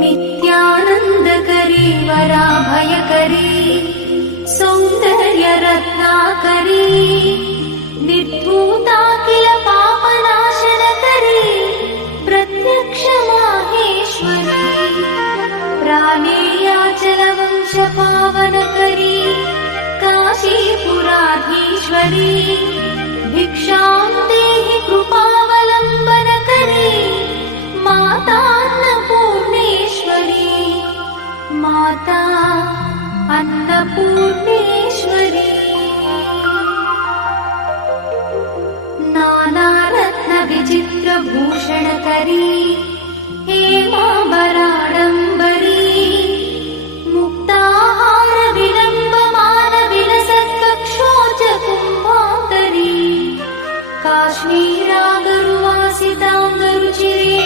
नित्यानन्दकरी वराभयकरी सौन्दर्यरत्नाकरी निर्धूता किल पापनाशनकरी प्रत्यक्ष माहेश्वरी प्राणेयाचलवंशपावनकरी काशीपुराधीश्वरी भिक्षां देहि कृपावलम्बनकरी माता अन्नपूर्णेश्वरी माता अन्नपूर्णेश्वरी नानारत्नविचित्रभूषणकरी हेमाम्बराडम्बरी मुक्ताहारविलम्बमानविलसत्कक्षोजकुम्भान्तरी काश्मीरागरुवासिताङ्गरुचिरे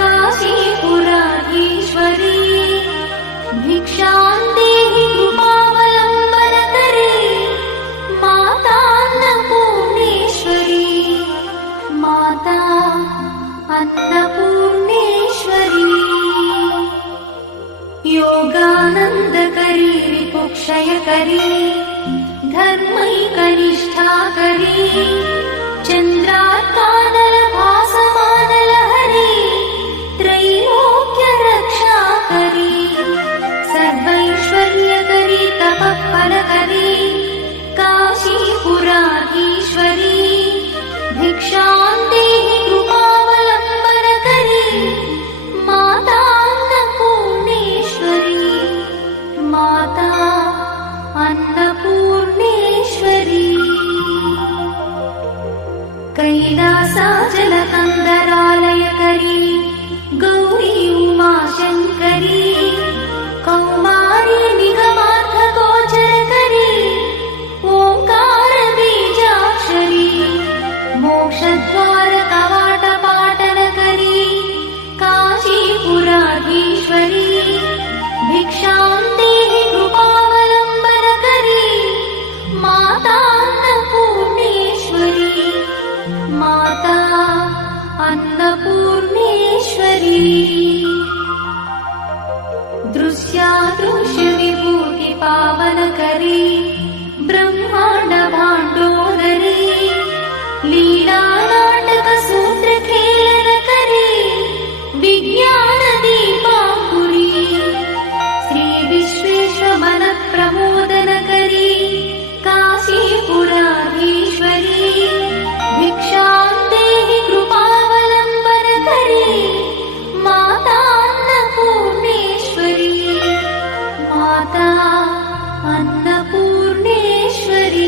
काशीपुराधीश्वरी भिक्षां देहि कृपावलम्बनकरी माता अन्नपूर्णेश्वरी माता अन्नपूर्णेश्वरी योगानन्दकरी रिपुक्षयकरी धर्मैकनिष्ठाकरी चन्द्रार्कानलभासमानलहरी त्रैलोक्यरक्षाकरी सर्वैश्वर्यकरी तपःफलकरी काशीपुराधीश्वरी भिक्षां देहि कृपावलम्बनकरी माता अन्नपूर्णेश्वरी माता अन्नपूर्णेश्वरी कैलासाचलकन्दरालयकरी गौरी उमाशङ्करी कौमारी निगमार्थगोचरकरी ओङ्कारबीजाक्षरी मोक्षद्वारकवाटपाटनकरी काशीपुराधीश्वरी भिक्षां देहि कृपावलम्बनकरी माता अन्नपूर्णेश्वरी माता अन्नपूर्णेश्वरी दृश्यादृश्यविभूतिपावनकरी ब्रह्माण्डभाण्डोदरी लीलानाटकसूत्रखेलनकरी विज्ञानदीपाङ्कुरी श्रीविश्वेश्वरमनःप्रमोदनकरी काशीपुराधीश्वरी भिक्षां देहि कृपावलम्बनकरी माता अन्नपूर्णेश्वरी माता अन्नपूर्णेश्वरी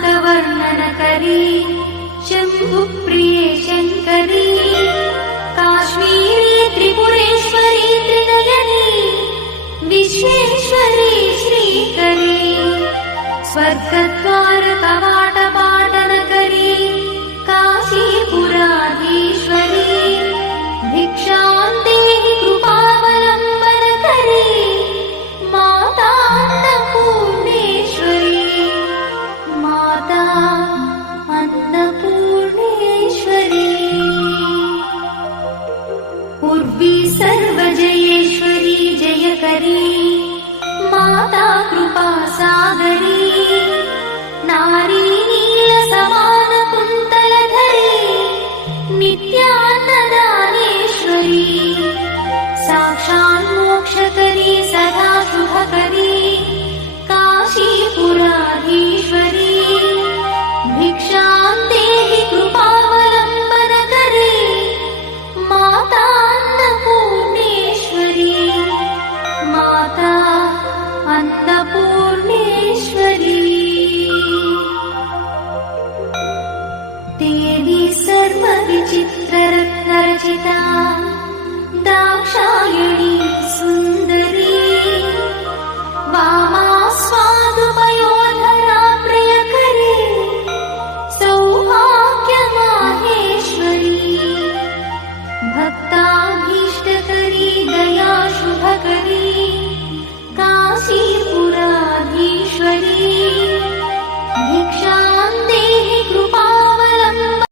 आदिक्षान्तसमस्तवर्णनकरी शम्भुप्रिये शङ्करी काश्मीरी त्रिपुरेश्वरी त्रिनयनी विश्वेश्वरी श्रीकरी स्वर्गद्वारकवाटपाटनकरी काशीपुराधीश्वरी भिक्षां देहि कृपावलम्बनकरी माता अन्नपूर्णेश्वरी माता अन्नपूर्णेश्वरी उर्वी सर्वजयेश्वरी जयकरी माता कृपासागरी नारी नीलसमानकुन्तलधरी नित्यान्नदानेश्वरी साक्षान्मोक्षकरी सदा शुभकरी काशीपुराधीश्वरी भिक्षां देहि कृपावलम्बनकरी माता अन्नपूर्णेश्वरी माता अन्नपूर्णेश्वरी देवी सर्वविचित्ररत्नरचिता